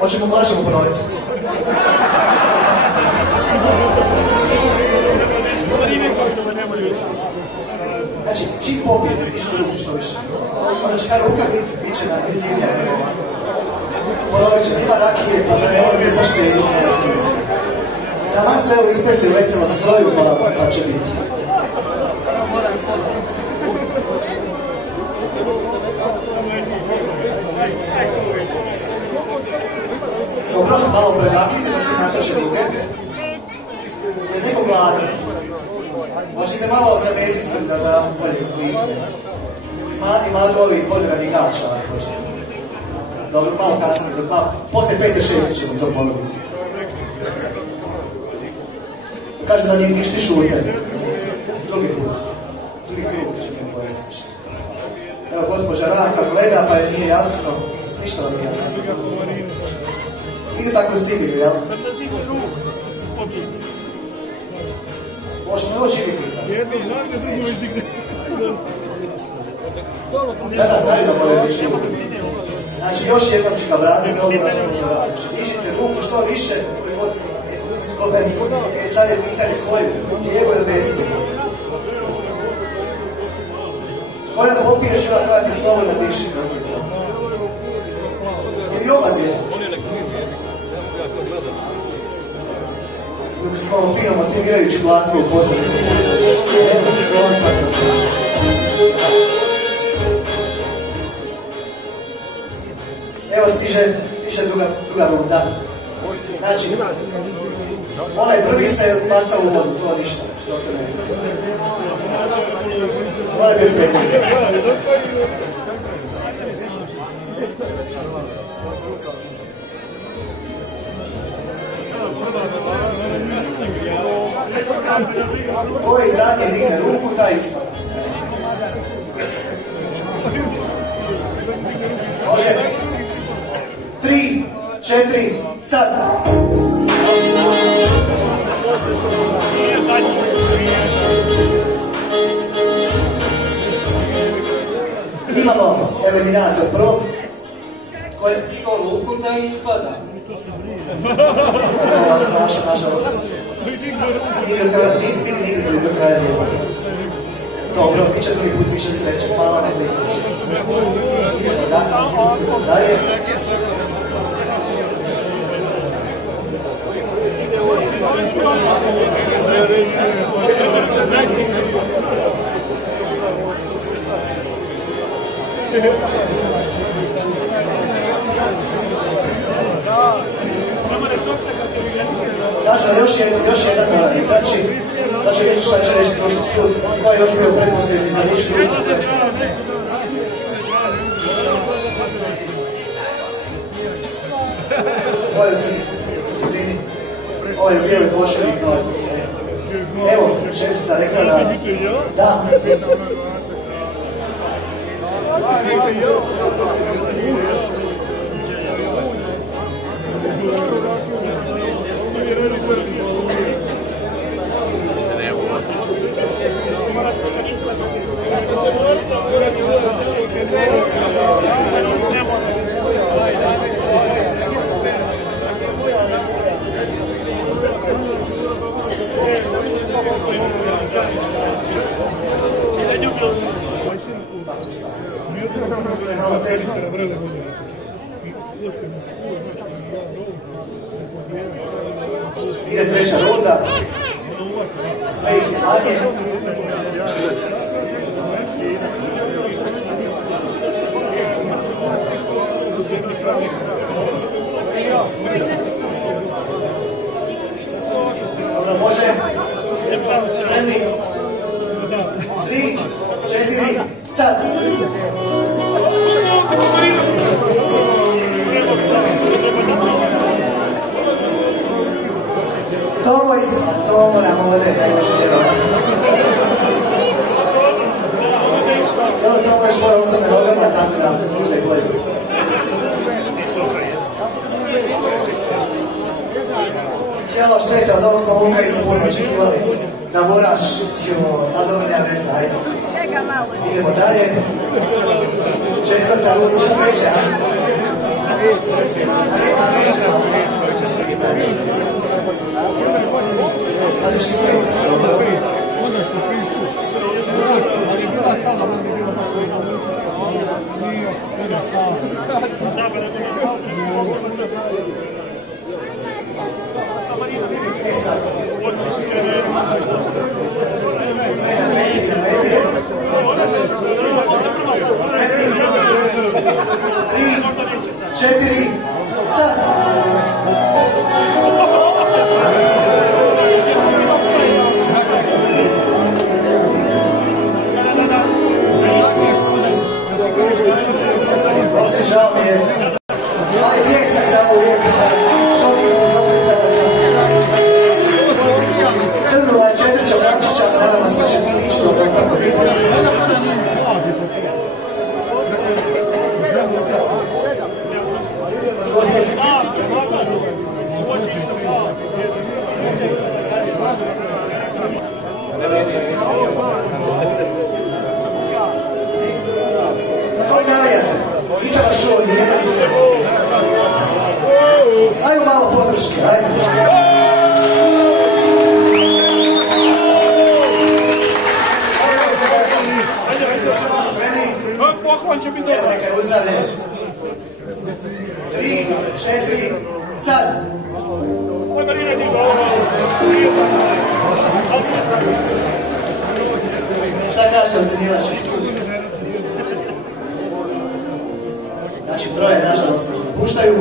Možemo ponoviti. Znači, čim pobijete, dižete ruku što više. Onda će ta ruka bit će na linija nego ovako. Ponovit će, ima rakije, pa nemojte zaštediti, ne smisli. Taman se evo ispeti u veselom stroju, pa će biti. Dobro, malo premaknite dok se natoče ruke. Je neko gladan? Možete malo zamesiti da bolje kliže. Ima od ovih podranih gača, ako hoćete. Dobro, malo kasnije, posle 5-6 ćemo to ponoviti. Kaže da nije ništa šute. Drugi put. Drugi krug ćemo pojesti. Evo, gospođa Ranka gleda, pa je nije jasno. Ništa vam nije jasno. Ide tako stigli, jel? Sad da stigu ruku. Možemo doći vidjeti. Jedno znate, drugo izdigne. Da, znaju da moraju dići ruku. Znači, još jednom ću ga vratiti, ovdje vas upozoravati. Znači, dižite ruku što više, sad je pitanje koju, lijevo ili desno. Koja popije živa koja ti slobodno diši. Ili oba dvije. Ovo fino motivirajući glasno u pozorniku. Evo stiže druga runda. Znači, onaj prvi se baca u vodu, to ništa, to se ne vidi. Mora biti treći. Koji zadnje digne ruku, taj isto. Može? 3, 4, sad! Imamo eliminator prvo. Ko je digao ruku, taj ispada. Ovo vas nažalost. Nigli do kraja lijepo. Dobro, bit će drugi put više sreće. Hvala na kliku. Dalje. Kaže, još jedan mora izaći. Znači, vidjeti šta će reći prošli sud. Ko je još bio pretpostaviti za ništa? Ovo je u sredini. Ovo je bijeli boševik. Evo, šefica rekla da... Da. Ide treća runda. Sve ih manje. Dobro, može. Spremni. 3, 4, sad. Tomo istina, to moramo ovdje najvišljivati. Dobro, Tomo još mora uzeti nogama, tako da možda i bolje. Cijelo šteta, od ovog smo Luka isto puno očekivali da moraš, a dobro, ja ne znam, ajde. Idemo dalje. Četvrta ruča, treća. A više znači straight. Onda ste prišli. Ali bila stala, onda bi bilo tako i dobro. Nije, onda stala. E sad. Sve na metri, na metri. 3, 4, sad. Ovdje žao mi je, ali pljesak samo uvijek šokicu zapisavaca. Trnula je 4 čokančića, naravno smo će slično kako je Zato javljate, nisam vas čuo ni jedan. Ajmo malo podrške, ajde. Evo neka je uzdravljen. 3, 4, sad. Šta kaže ocjenjivački sud? Znači, troje nažalost nas napuštaju.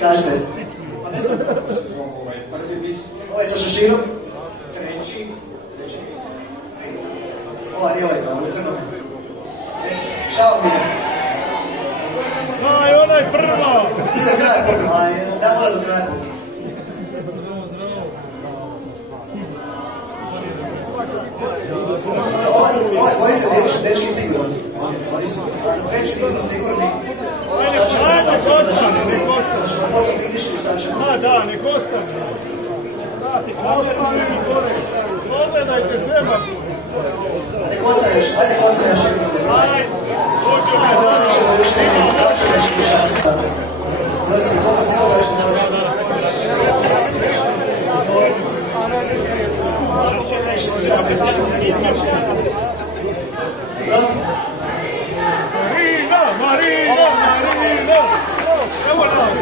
Kažete? Ovaj sa šeširom? Treći. Ovaj nije ovaj kao, ovo je crnome. Šao mi je. Aj, onaj prva! I do kraja pokoj, da mora do kraja pokoj. Ova dvojica dečki sigurni. Oni su, a za treći nismo sigurni. Da ćemo foto finišu i šta ćemo. Da, nek ostane. Ostane mi gore. Odgledajte seba. A nek ostane još, ajde nek ostane još jednu dvojicu. Ostanit ćemo još nekim, da ćemo još jednu šansu. Prosim, koliko si toga još ne dođe? Marina, Marina, Marina! Evo nas!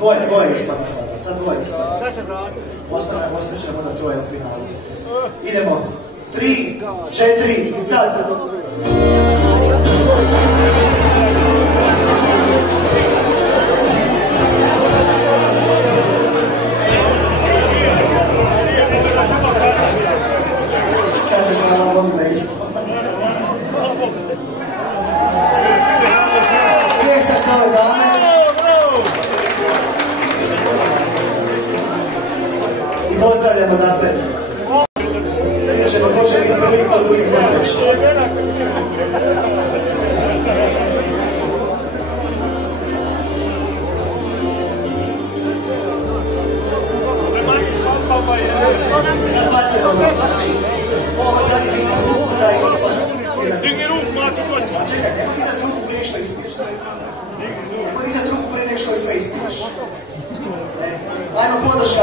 Dvoje ispada sada, sad dvoje ispada. Ostat ćemo da troje u finalu. Idemo. 3, 4, sad! Kaže hvala Bogu da isto. Pljesak za ove dame. I pozdravljamo dakle. Vidjet ćemo ko će biti prvi, ko drugi, ko treći. Sad pazite dobro, znači, ovo zadnji digne ruku, daj ispada. Digni ruku, Mati, čuj! A čekaj, nemoj dizat ruku prije što ispiješ. Nemoj dizat ruku prije nek što sve ispiješ. Ajmo podrška.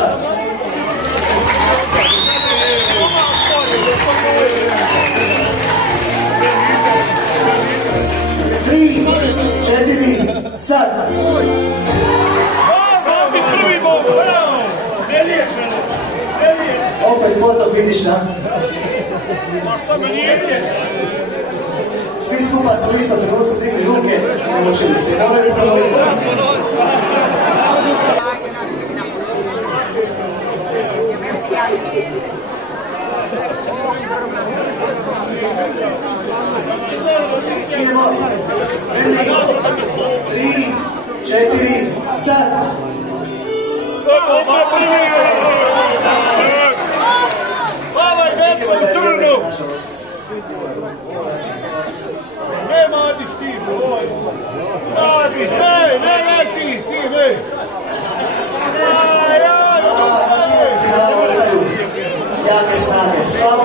Tri, 4, sad. Mati, prvi bol, bravo! Neriješeno, neriješeno! Opet foto finiša. A što me nije riješeno? Svi skupa su u istom trenutku digli ruke, naučili se. Moraju ponoviti. Idemo. Spremni. 3, 4, sad. Ovaj netko u crnu! Ne Matić ti, boj! Matić, ne neki, ti ne! U finalu ostaju jake snage. Slavo.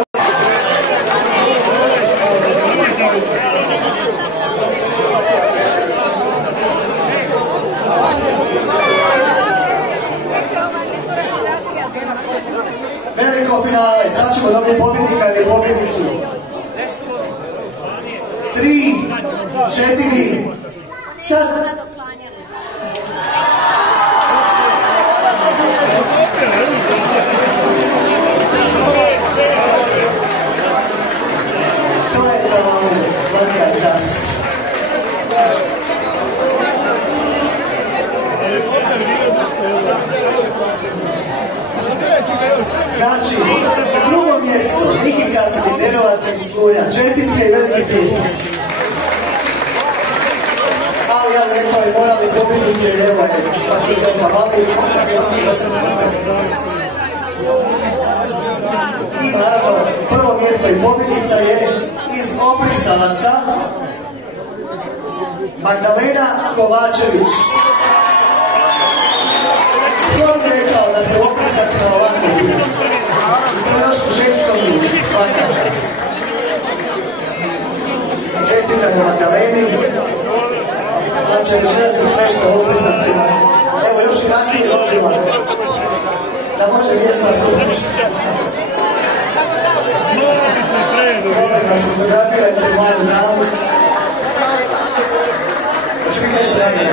veliko finale. Sad ćemo dobiti pobjednika ili pobjednicu. 3, 4, sad! To je to, svaka čast. Znači, drugo mjesto, Nikica Smiderovac iz Slunja. Čestitke i veliki pljesak. Ali ja bih rekao i morali pobjednik jer evo je pakirka mali, ostavi. I naravno, prvo mjesto i pobjednica je iz Obrisavaca, Magdalena Kovačević. Tko bi rekao da se u Obrisavcima ovako vidi? I to još u ženskom društvu, svaka čast. Čestitamo Magdaleni. Znači, želim biti nešto u Obrisavcima. Evo, još i ranije dobila. Da može vježbati kući. Molim da se fotografirajte mladu damu. Hoću biti nešto ranije.